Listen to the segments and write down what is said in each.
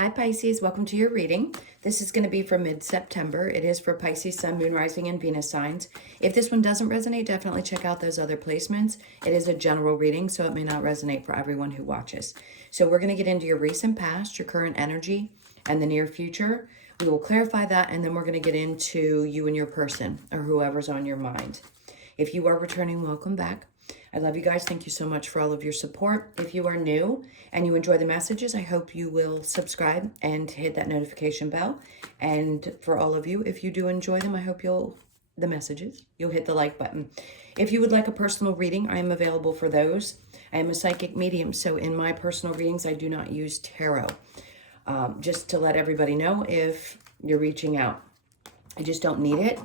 Hi Pisces, welcome to your reading. This is going to be for mid-September. It is for Pisces, Sun, Moon, Rising, and Venus signs. If this one doesn't resonate, definitely check out those other placements. It is a general reading, so it may not resonate for everyone who watches. So we're going to get into your recent past, your current energy, and the near future. We will clarify that, and then we're going to get into you and your person, or whoever's on your mind. If you are returning, welcome back. I love you guys. Thank you so much for all of your support. If you are new and you enjoy the messages, I hope you will subscribe and hit that notification bell. And for all of you, if you do enjoy them, I hope you'll hit the like button. If you would like a personal reading, I am available for those. I am a psychic medium, so in my personal readings, I do not use tarot. Just to let everybody know, if you're reaching out, I just don't need it.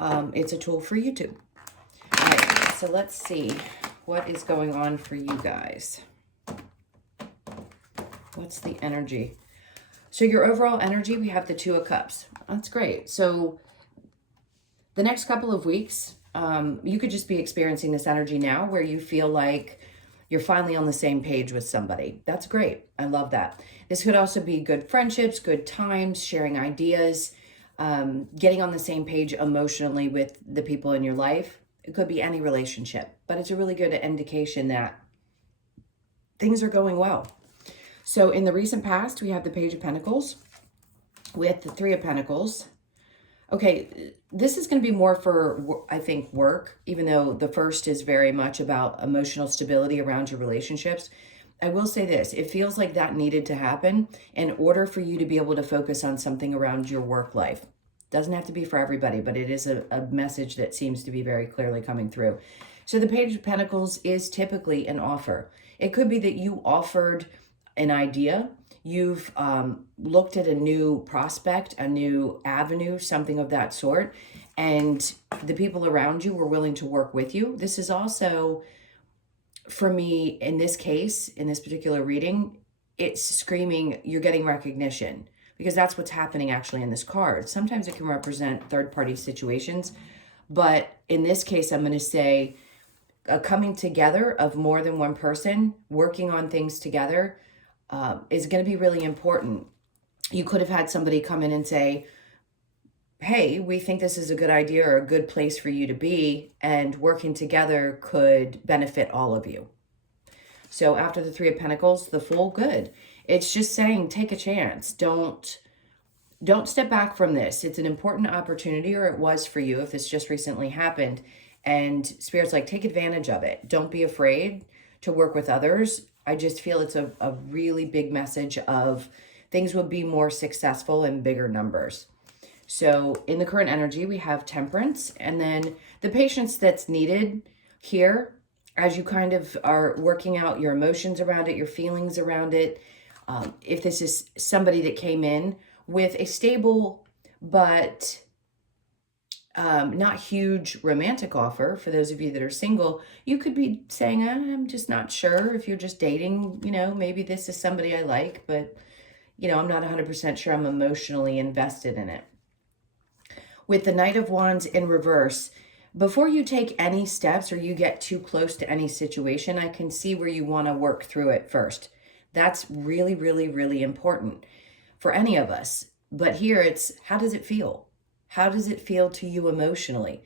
It's a tool for YouTube. All right, so let's see what is going on for you guys. What's the energy? So your overall energy, we have the Two of Cups. That's great. So the next couple of weeks, you could just be experiencing this energy now where you feel like you're finally on the same page with somebody. That's great. I love that. This could also be good friendships, good times, sharing ideas, getting on the same page emotionally with the people in your life. It could be any relationship, but it's a really good indication that things are going well. So in the recent past, we have the Page of Pentacles with the Three of Pentacles. Okay, this is going to be more for, I think, work, even though the first is very much about emotional stability around your relationships. I will say this, it feels like that needed to happen in order for you to be able to focus on something around your work life. Doesn't have to be for everybody, but it is a message that seems to be very clearly coming through. So the Page of Pentacles is typically an offer. It could be that you offered an idea. You've looked at a new prospect, a new avenue, something of that sort, and the people around you were willing to work with you. This is also, for me, in this case, in this particular reading, it's screaming, you're getting recognition. Because that's what's happening actually in this card. Sometimes it can represent third-party situations, but in this case, I'm going to say a coming together of more than one person working on things together is going to be really important. You could have had somebody come in and say, hey, we think this is a good idea or a good place for you to be, and working together could benefit all of you. So after the Three of Pentacles, the Fool, good. It's just saying, take a chance. Don't step back from this. It's an important opportunity, or it was for you if this just recently happened. And Spirit's like, take advantage of it. Don't be afraid to work with others. I just feel it's a really big message of things will be more successful in bigger numbers. So in the current energy, we have Temperance, and then the patience that's needed here as you kind of are working out your emotions around it, your feelings around it. If this is somebody that came in with a stable but not huge romantic offer, for those of you that are single, you could be saying, I'm just not sure. If you're just dating, maybe this is somebody I like, but, I'm not 100% sure I'm emotionally invested in it. With the Knight of Wands in reverse, before you take any steps or you get too close to any situation, I can see where you want to work through it first. That's really, really, really important for any of us. But here it's, how does it feel? How does it feel to you emotionally?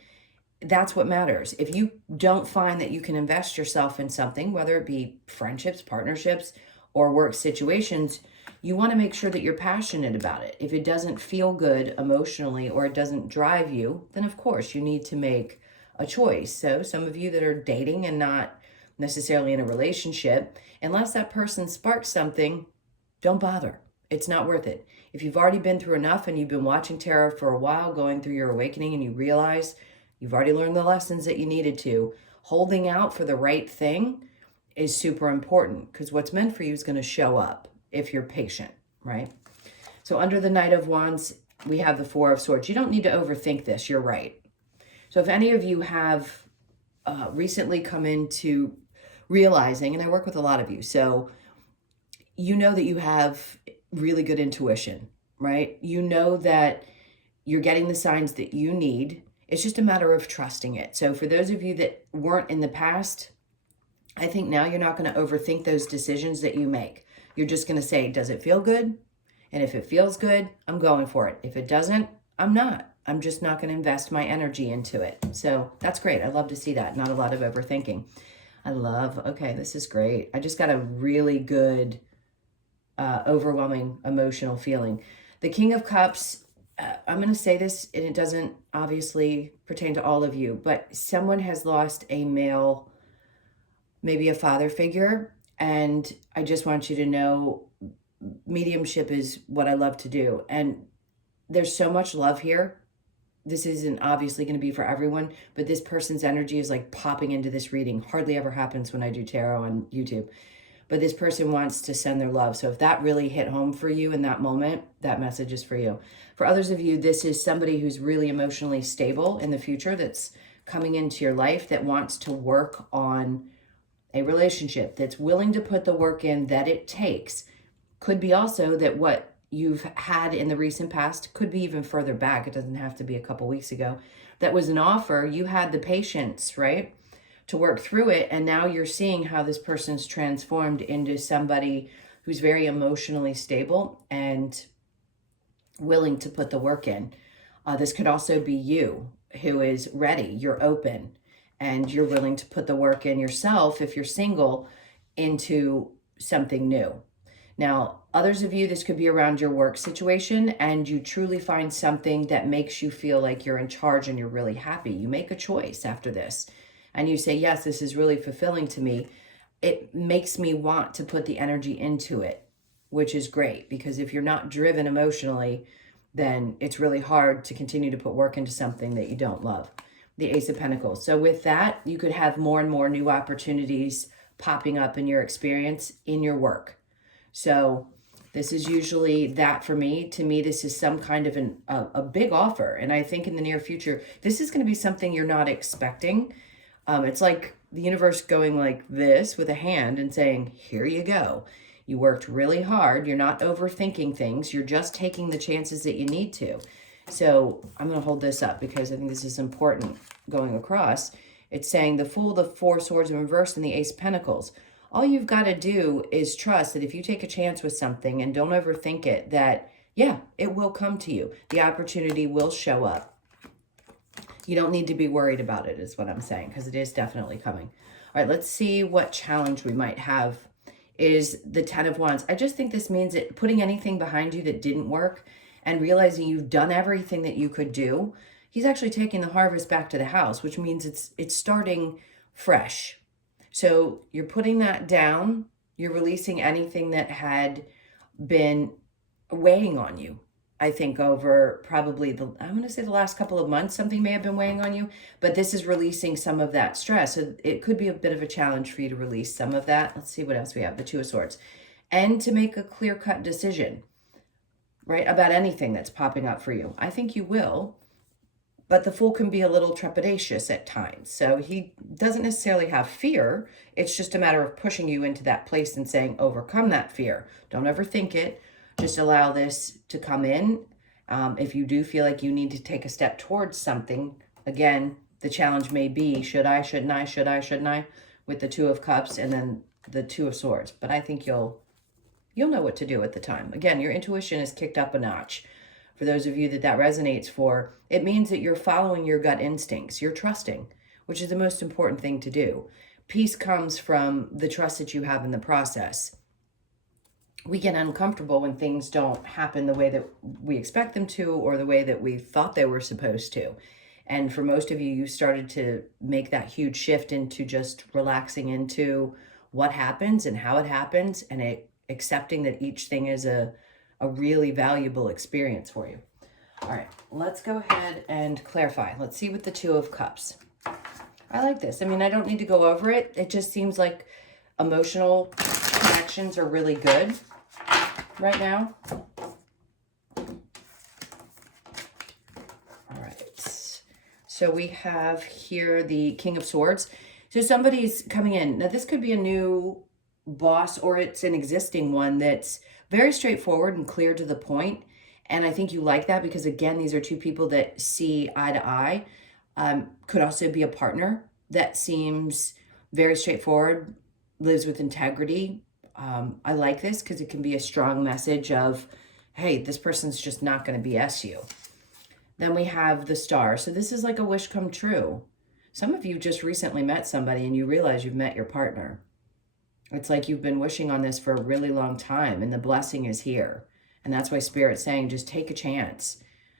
That's what matters. If you don't find that you can invest yourself in something, whether it be friendships, partnerships, or work situations, you want to make sure that you're passionate about it. If it doesn't feel good emotionally or it doesn't drive you, then of course you need to make a choice. So some of you that are dating and not necessarily in a relationship, unless that person sparks something, don't bother. It's not worth it. If you've already been through enough and you've been watching tarot for a while, going through your awakening, and you realize you've already learned the lessons that you needed to, holding out for the right thing is super important, because what's meant for you is going to show up if you're patient, right? So under the Knight of Wands, we have the Four of Swords. You don't need to overthink this. You're right. So if any of you have recently come into realizing, and I work with a lot of you, so you know that you have really good intuition, right? You know that you're getting the signs that you need. It's just a matter of trusting it. So for those of you that weren't in the past, I think now you're not going to overthink those decisions that you make. You're just going to say, does it feel good? And if it feels good, I'm going for it. If it doesn't, I'm not. I'm just not going to invest my energy into it. So that's great. I love to see that. Not a lot of overthinking. Okay, this is great. I just got a really good, overwhelming emotional feeling. The King of Cups, I'm going to say this, and it doesn't obviously pertain to all of you, but someone has lost a male, maybe a father figure. And I just want you to know, mediumship is what I love to do. And there's so much love here. This isn't obviously going to be for everyone, but this person's energy is like popping into this reading. Hardly ever happens when I do tarot on YouTube. But this person wants to send their love. So if that really hit home for you in that moment, that message is for you. For others of you, this is somebody who's really emotionally stable in the future that's coming into your life, that wants to work on a relationship, that's willing to put the work in that it takes. Could be also that what you've had in the recent past, could be even further back, it doesn't have to be a couple weeks ago, that was an offer, you had the patience, right, to work through it, and now you're seeing how this person's transformed into somebody who's very emotionally stable and willing to put the work in. This could also be you who is ready, you're open, and you're willing to put the work in yourself, if you're single, into something new. Now, others of you, this could be around your work situation, and you truly find something that makes you feel like you're in charge and you're really happy. You make a choice after this and you say, yes, this is really fulfilling to me. It makes me want to put the energy into it, which is great, because if you're not driven emotionally, then it's really hard to continue to put work into something that you don't love. The Ace of Pentacles. So with that, you could have more and more new opportunities popping up in your experience in your work. So this is usually that for me. To me, this is some kind of a big offer. And I think in the near future, this is going to be something you're not expecting. It's like the universe going like this with a hand and saying, here you go. You worked really hard. You're not overthinking things. You're just taking the chances that you need to. So I'm going to hold this up because I think this is important going across. It's saying the Fool, the Four Swords in reverse, and the Ace of Pentacles. All you've got to do is trust that if you take a chance with something and don't overthink it, that, yeah, it will come to you. The opportunity will show up. You don't need to be worried about it, is what I'm saying, because it is definitely coming. All right, let's see what challenge we might have. Is the Ten of Wands. I just think this means that putting anything behind you that didn't work and realizing you've done everything that you could do, he's actually taking the harvest back to the house, which means it's starting fresh. So you're putting that down. You're releasing anything that had been weighing on you. I think over probably I'm going to say the last couple of months, something may have been weighing on you, but this is releasing some of that stress. So it could be a bit of a challenge for you to release some of that. Let's see what else we have. The Two of Swords. And to make a clear-cut decision, right, about anything that's popping up for you. I think you will, but the Fool can be a little trepidatious at times. So he doesn't necessarily have fear. It's just a matter of pushing you into that place and saying, overcome that fear. Don't overthink it. Just allow this to come in. If you do feel like you need to take a step towards something, again, the challenge may be, should I, shouldn't I, should I, shouldn't I, with the Two of Cups and then the Two of Swords. But I think you'll know what to do at the time. Again, your intuition is kicked up a notch. For those of you that resonates for, it means that you're following your gut instincts. You're trusting, which is the most important thing to do. Peace comes from the trust that you have in the process. We get uncomfortable when things don't happen the way that we expect them to or the way that we thought they were supposed to. And for most of you, you started to make that huge shift into just relaxing into what happens and how it happens, and accepting that each thing is a really valuable experience for you. All right, let's go ahead and clarify. Let's see with the Two of Cups. I like this. I mean, I don't need to go over it. It just seems like emotional connections are really good right now. All right. So we have here the King of Swords. So somebody's coming in. Now, this could be a new boss or it's an existing one that's very straightforward and clear to the point. And I think you like that because, again, these are two people that see eye to eye. Could also be a partner that seems very straightforward, lives with integrity. I like this because it can be a strong message of hey, this person's just not going to BS you. Then we have the Star. So this is like a wish come true. Some of you just recently met somebody and you realize you've met your partner. It's like you've been wishing on this for a really long time and the blessing is here. And that's why Spirit's saying, just take a chance.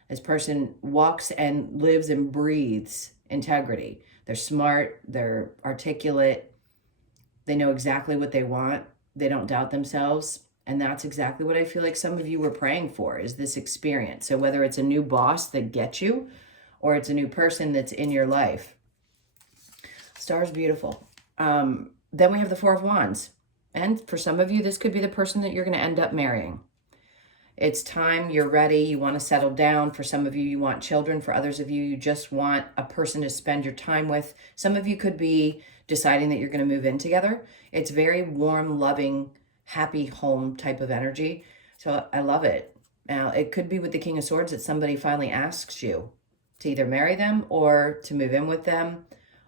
This person walks and lives and breathes integrity. They're smart, they're articulate, they know exactly what they want, they don't doubt themselves. And that's exactly what I feel like some of you were praying for, is this experience. So whether it's a new boss that gets you or it's a new person that's in your life. Star's beautiful. Then we have the Four of Wands. And for some of you, this could be the person that you're going to end up marrying. It's time, you're ready, you want to settle down. For some of you, you want children. For others of you, you just want a person to spend your time with. Some of you could be deciding that you're going to move in together. It's very warm, loving, happy home type of energy. So I love it. Now, it could be with the King of Swords that somebody finally asks you to either marry them or to move in with them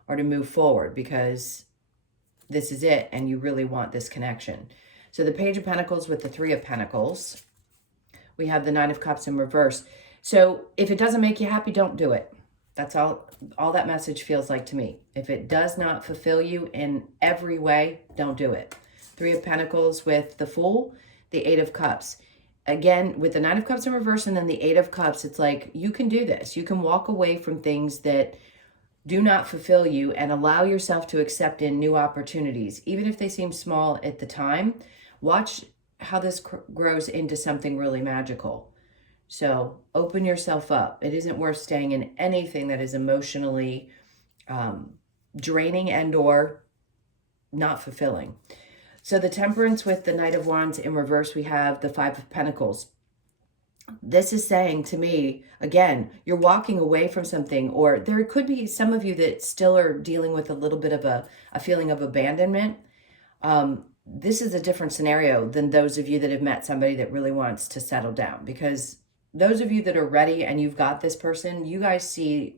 or to move forward, because this is it and you really want this connection. So the Page of Pentacles with the Three of Pentacles. We have the Nine of Cups in reverse. So if it doesn't make you happy, don't do it. That's all that message feels like to me. If it does not fulfill you in every way, don't do it. Three of Pentacles with the Fool, the Eight of Cups. Again, with the Nine of Cups in reverse and then the Eight of Cups, it's like you can do this. You can walk away from things that do not fulfill you and allow yourself to accept in new opportunities, even if they seem small at the time. Watch how this grows into something really magical. So open yourself up. It isn't worth staying in anything that is emotionally draining and or not fulfilling. So the Temperance with the Knight of Wands in reverse, we have the Five of Pentacles. This is saying to me, again, you're walking away from something, or there could be some of you that still are dealing with a little bit of a feeling of abandonment. This is a different scenario than those of you that have met somebody that really wants to settle down, because those of you that are ready and you've got this person, you guys see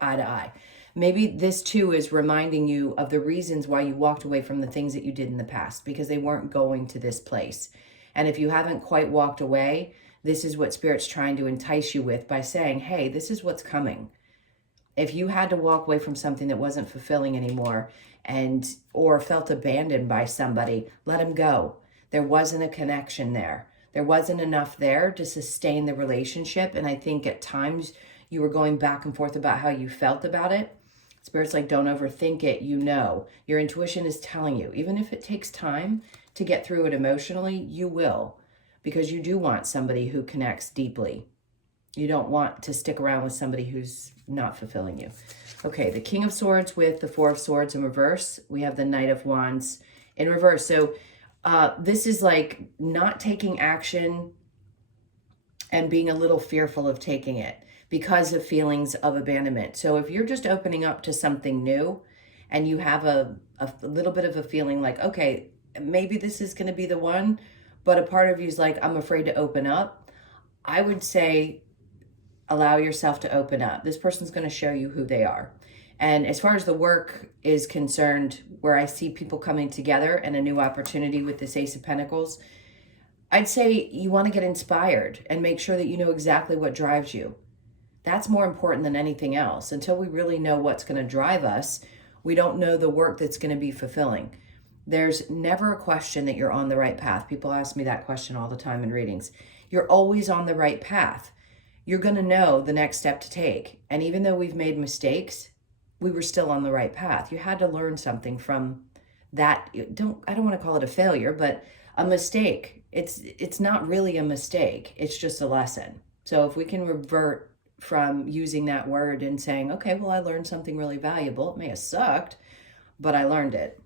eye to eye. Maybe this too is reminding you of the reasons why you walked away from the things that you did in the past, because they weren't going to this place. And if you haven't quite walked away, this is what Spirit's trying to entice you with by saying, hey, this is what's coming. If you had to walk away from something that wasn't fulfilling anymore or felt abandoned by somebody, let them go. There wasn't a connection there. There wasn't enough there to sustain the relationship. And I think at times you were going back and forth about how you felt about it. Spirit's like, don't overthink it. You know, your intuition is telling you, even if it takes time to get through it emotionally, you will, because you do want somebody who connects deeply. You don't want to stick around with somebody who's not fulfilling you. Okay, the King of Swords with the Four of Swords in reverse. We have the Knight of Wands in reverse. So this is like not taking action and being a little fearful of taking it because of feelings of abandonment. So if you're just opening up to something new and you have a little bit of a feeling like, okay, maybe this is going to be the one, but a part of you is like, I'm afraid to open up. I would say, allow yourself to open up. This person's going to show you who they are. And as far as the work is concerned, where I see people coming together and a new opportunity with this Ace of Pentacles, I'd say you want to get inspired and make sure that you know exactly what drives you. That's more important than anything else. Until we really know what's going to drive us, we don't know the work that's going to be fulfilling. There's never a question that you're on the right path. People ask me that question all the time in readings. You're always on the right path. You're going to know the next step to take. And even though we've made mistakes, we were still on the right path. You had to learn something from that. I don't want to call it a failure, but a mistake. It's not really a mistake. It's just a lesson. So if we can revert from using that word and saying, okay, well, I learned something really valuable. It may have sucked, but I learned it.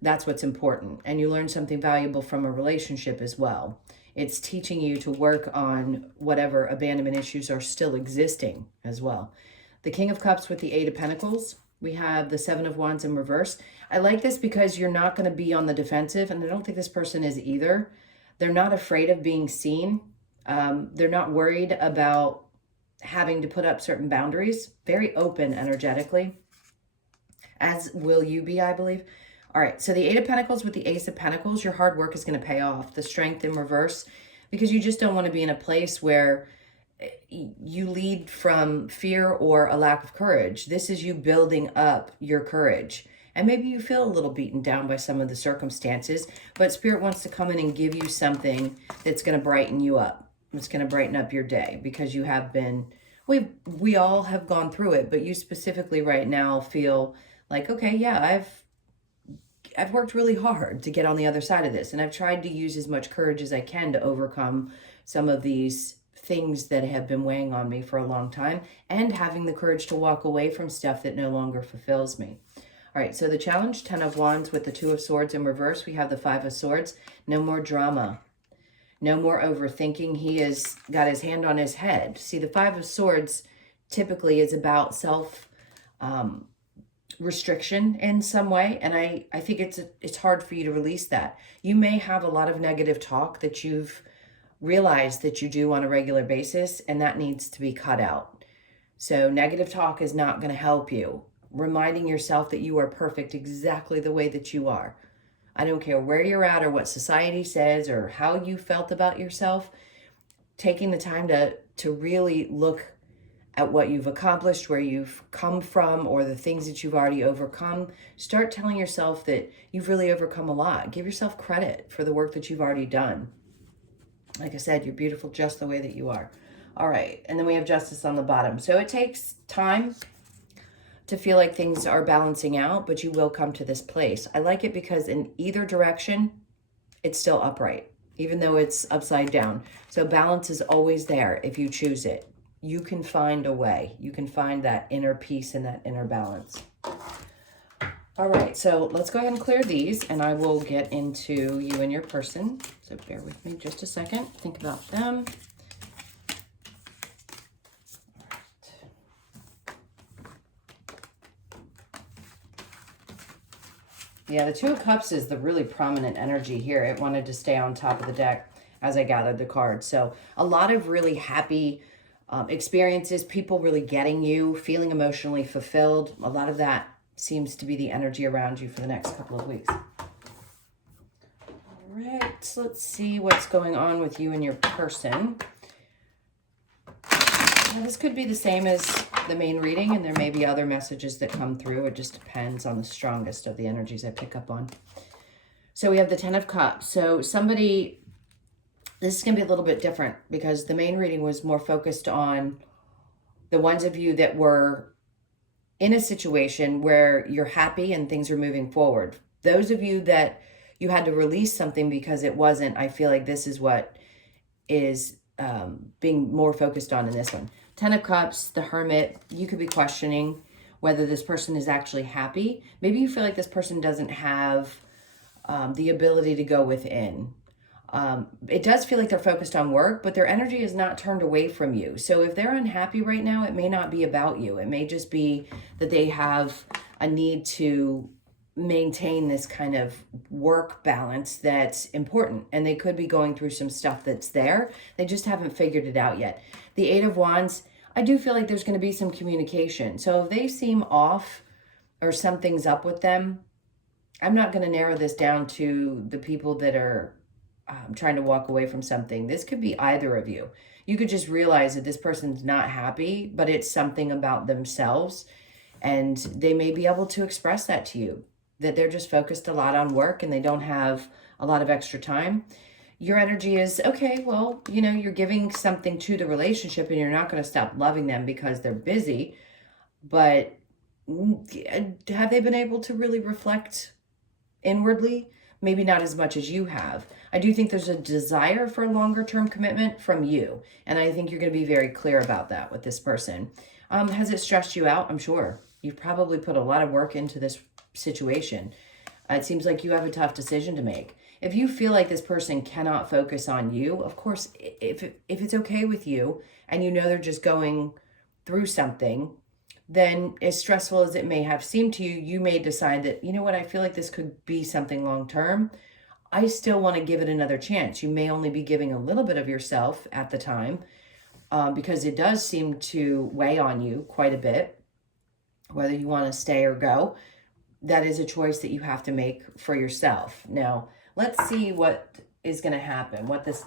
That's what's important. And you learn something valuable from a relationship as well. It's teaching you to work on whatever abandonment issues are still existing as well. The King of Cups with the Eight of Pentacles. We have the Seven of Wands in reverse. I like this because you're not going to be on the defensive, and I don't think this person is either. They're not afraid of being seen. They're not worried about having to put up certain boundaries. Very open energetically, as will you be, I believe. All right, so the Eight of Pentacles with the Ace of Pentacles, your hard work is going to pay off. The Strength in reverse, because you just don't want to be in a place where you lead from fear or a lack of courage. This is you building up your courage. And maybe you feel a little beaten down by some of the circumstances, but Spirit wants to come in and give you something that's going to brighten you up. It's going to brighten up your day, because you have been, we all have gone through it, but you specifically right now feel like, okay, yeah, I've worked really hard to get on the other side of this, and I've tried to use as much courage as I can to overcome some of these things that have been weighing on me for a long time, and having the courage to walk away from stuff that no longer fulfills me. All right, so the challenge, 10 of Wands with the 2 of Swords in reverse. We have the 5 of Swords. No more drama. No more overthinking. He has got his hand on his head. See, the 5 of Swords typically is about self restriction in some way, and I think it's hard for you to release that. You may have a lot of negative talk that you've realized that you do on a regular basis, and that needs to be cut out. So negative talk is not going to help you. Reminding yourself that you are perfect exactly the way that you are. I don't care where you're at or what society says or how you felt about yourself. Taking the time to really look at what you've accomplished, where you've come from, or the things that you've already overcome. Start telling yourself that you've really overcome a lot. Give yourself credit for the work that you've already done. Like I said, you're beautiful just the way that you are. All right, and then we have Justice on the bottom. So it takes time to feel like things are balancing out, but you will come to this place. I like it because in either direction, it's still upright, even though it's upside down. So balance is always there if you choose it. You can find a way. You can find that inner peace and that inner balance. All right, so let's go ahead and clear these, and I will get into you and your person. So bear with me just a second. Think about them. Yeah, the 2 of Cups is the really prominent energy here. It wanted to stay on top of the deck as I gathered the cards. So a lot of really happy experiences, people really getting you, feeling emotionally fulfilled. A lot of that seems to be the energy around you for the next couple of weeks. All right, let's see what's going on with you and your person. Now, this could be the same as the main reading, and there may be other messages that come through. It just depends on the strongest of the energies I pick up on. So we have the 10 of Cups. So somebody, this is going to be a little bit different because the main reading was more focused on the ones of you that were in a situation where you're happy and things are moving forward. Those of you that you had to release something because it wasn't, I feel like this is what is being more focused on in this one. 10 of Cups, the Hermit, you could be questioning whether this person is actually happy. Maybe you feel like this person doesn't have the ability to go within. It does feel like they're focused on work, but their energy is not turned away from you. So if they're unhappy right now, it may not be about you. It may just be that they have a need to maintain this kind of work balance that's important, and they could be going through some stuff that's there. They just haven't figured it out yet. The 8 of Wands, I do feel like there's going to be some communication. So if they seem off or something's up with them, I'm not going to narrow this down to the people that are trying to walk away from something. This could be either of you. You could just realize that this person's not happy, but it's something about themselves, and they may be able to express that to you, that they're just focused a lot on work and they don't have a lot of extra time. Your energy is, okay, well, you know, you're giving something to the relationship and you're not going to stop loving them because they're busy, but have they been able to really reflect inwardly? Maybe not as much as you have. I do think there's a desire for a longer term commitment from you, and I think you're going to be very clear about that with this person. Has it stressed you out? I'm sure. You've probably put a lot of work into this situation. It seems like you have a tough decision to make. If you feel like this person cannot focus on you, of course, if it's okay with you and you know they're just going through something, then as stressful as it may have seemed to you, you may decide that, you know what, I feel like this could be something long-term. I still want to give it another chance. You may only be giving a little bit of yourself at the time because it does seem to weigh on you quite a bit, whether you want to stay or go. That is a choice that you have to make for yourself. Now, let's see what is going to happen, what this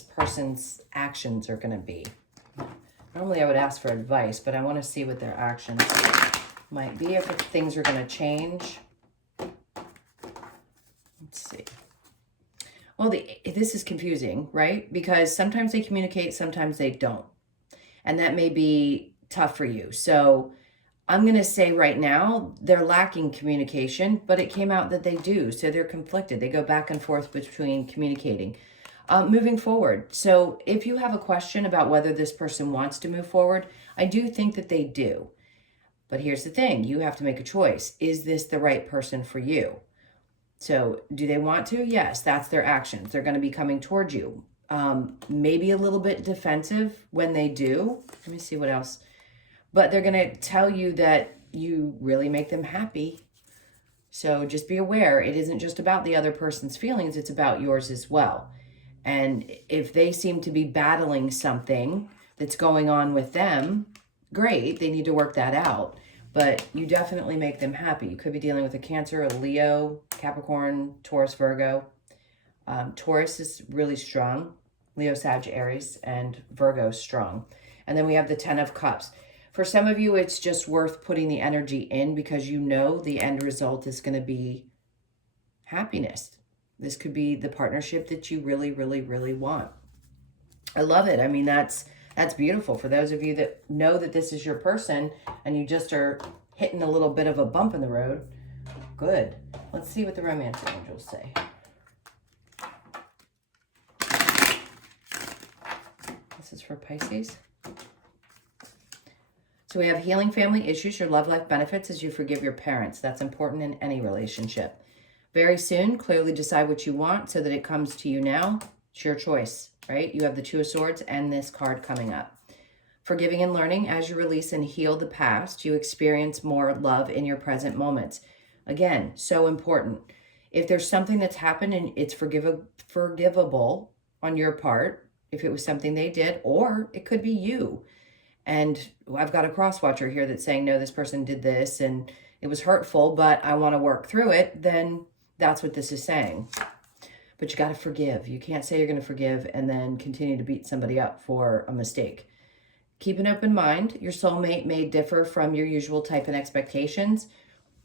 person's actions are going to be. Normally I would ask for advice, but I want to see what their actions might be, if things are going to change. Let's see. Well, this is confusing, right? Because sometimes they communicate, sometimes they don't. And that may be tough for you. So I'm going to say right now, they're lacking communication, but it came out that they do. So they're conflicted. They go back and forth between communicating. Moving forward. So if you have a question about whether this person wants to move forward, I do think that they do. But here's the thing. You have to make a choice. Is this the right person for you? So do they want to? Yes, that's their actions. They're going to be coming towards you. Maybe a little bit defensive when they do. Let me see what else. But they're going to tell you that you really make them happy. So just be aware. It isn't just about the other person's feelings. It's about yours as well. And if they seem to be battling something that's going on with them, great. They need to work that out. But you definitely make them happy. You could be dealing with a Cancer, a Leo, Capricorn, Taurus, Virgo. Taurus is really strong. Leo, Sag, Aries, and Virgo is strong. And then we have the 10 of Cups. For some of you, it's just worth putting the energy in because you know the end result is going to be happiness. This could be the partnership that you really, really, really want. I love it. I mean, that's beautiful. For those of you that know that this is your person and you just are hitting a little bit of a bump in the road, good. Let's see what the romantic angels say. This is for Pisces. So we have healing family issues. Your love life benefits as you forgive your parents. That's important in any relationship. Very soon, clearly decide what you want so that it comes to you now. It's your choice, right? You have the 2 of Swords and this card coming up. Forgiving and learning. As you release and heal the past, you experience more love in your present moments. Again, so important. If there's something that's happened and it's forgivable on your part, if it was something they did, or it could be you. And I've got a cross watcher here that's saying, no, this person did this and it was hurtful, but I want to work through it. Then that's what this is saying. But you got to forgive. You can't say you're going to forgive and then continue to beat somebody up for a mistake. Keep an open mind. Your soulmate may differ from your usual type and expectations.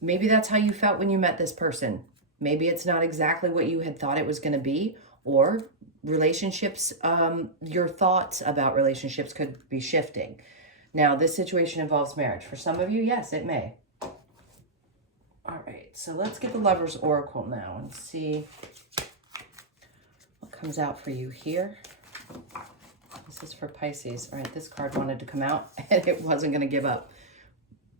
Maybe that's how you felt when you met this person. Maybe it's not exactly what you had thought it was going to be, or relationships, your thoughts about relationships could be shifting. Now, this situation involves marriage. For some of you, yes, it may. All right, so let's get the Lover's Oracle now and see what comes out for you here. This is for Pisces. All right, this card wanted to come out and it wasn't going to give up.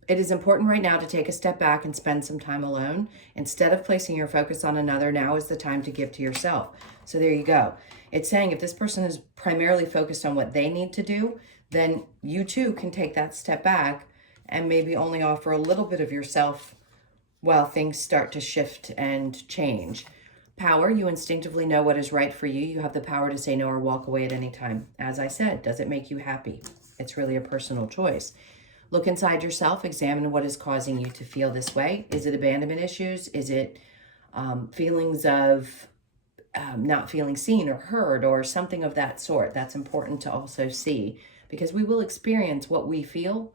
It is important right now to take a step back and spend some time alone. Instead of placing your focus on another, now is the time to give to yourself. So there you go. It's saying if this person is primarily focused on what they need to do, then you too can take that step back and maybe only offer a little bit of yourself while things start to shift and change. Power, you instinctively know what is right for you. You have the power to say no or walk away at any time. As I said, does it make you happy? It's really a personal choice. Look inside yourself, examine what is causing you to feel this way. Is it abandonment issues? Is it feelings of not feeling seen or heard or something of that sort? That's important to also see because we will experience what we feel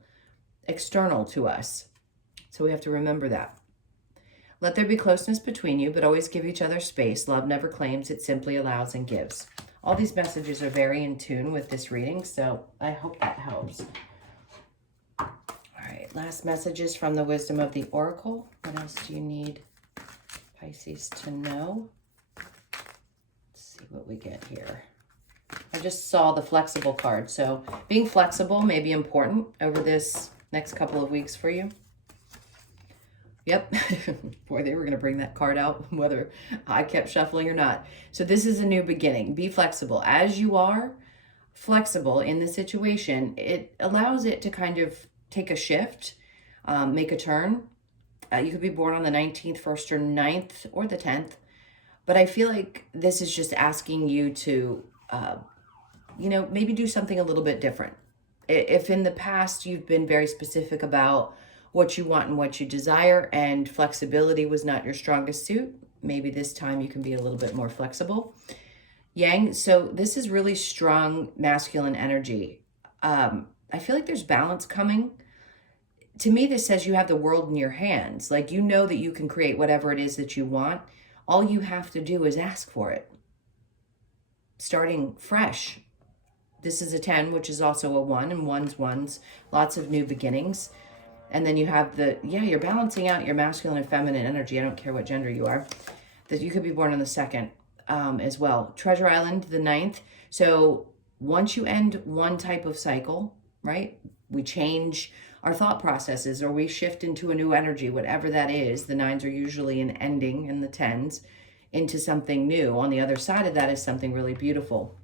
external to us. So we have to remember that. Let there be closeness between you, but always give each other space. Love never claims, it simply allows and gives. All these messages are very in tune with this reading, so I hope that helps. All right, last messages from the Wisdom of the Oracle. What else do you need Pisces to know? Let's see what we get here. I just saw the flexible card, so being flexible may be important over this next couple of weeks for you. Yep. Boy, they were going to bring that card out, whether I kept shuffling or not. So this is a new beginning. Be flexible. As you are flexible in the situation, it allows it to kind of take a shift, make a turn. You could be born on the 19th, 1st, or 9th, or the 10th. But I feel like this is just asking you to, maybe do something a little bit different. If in the past you've been very specific about what you want and what you desire, and flexibility was not your strongest suit, maybe this time you can be a little bit more flexible. Yang, so this is really strong masculine energy. I feel like there's balance coming. To me, this says you have the world in your hands. Like, you know that you can create whatever it is that you want. All you have to do is ask for it. Starting fresh. This is a 10, which is also a 1, and ones. Lots of new beginnings. And then you have you're balancing out your masculine and feminine energy. I don't care what gender you are. That you could be born on the 2nd as well. Treasure Island, the 9th. So once you end one type of cycle, right? We change our thought processes, or we shift into a new energy, whatever that is. The 9s are usually an ending, and the 10s into something new. On the other side of that is something really beautiful.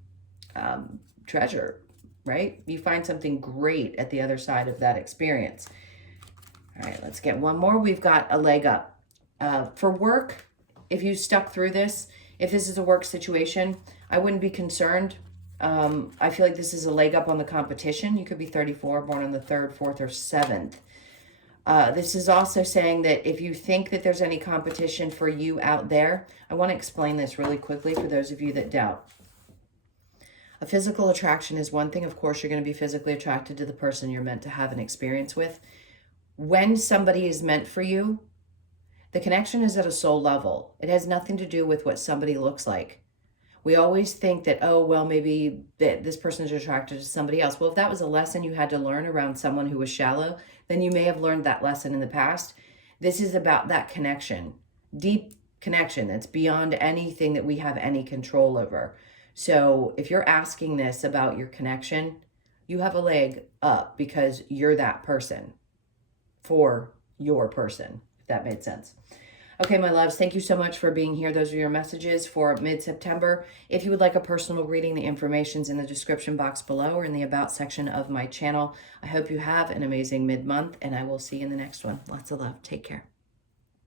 Treasure, right? You find something great at the other side of that experience. All right, let's get one more. We've got a leg up. For work, if you stuck through this, if this is a work situation, I wouldn't be concerned. I feel like this is a leg up on the competition. You could be 34, born on the 3rd, 4th, or 7th. This is also saying that if you think that there's any competition for you out there, I want to explain this really quickly for those of you that doubt. A physical attraction is one thing. Of course, you're going to be physically attracted to the person you're meant to have an experience with. When somebody is meant for you, the connection is at a soul level. It has nothing to do with what somebody looks like. We always think that, oh, well, maybe this person is attracted to somebody else. Well, if that was a lesson you had to learn around someone who was shallow, then you may have learned that lesson in the past. This is about that connection, deep connection that's beyond anything that we have any control over. So if you're asking this about your connection, you have a leg up because you're that person for your person, if that made sense. Okay, my loves, thank you so much for being here. Those are your messages for mid-September. If you would like a personal reading, the information's in the description box below or in the About section of my channel. I hope you have an amazing mid-month, and I will see you in the next one. Lots of love. Take care.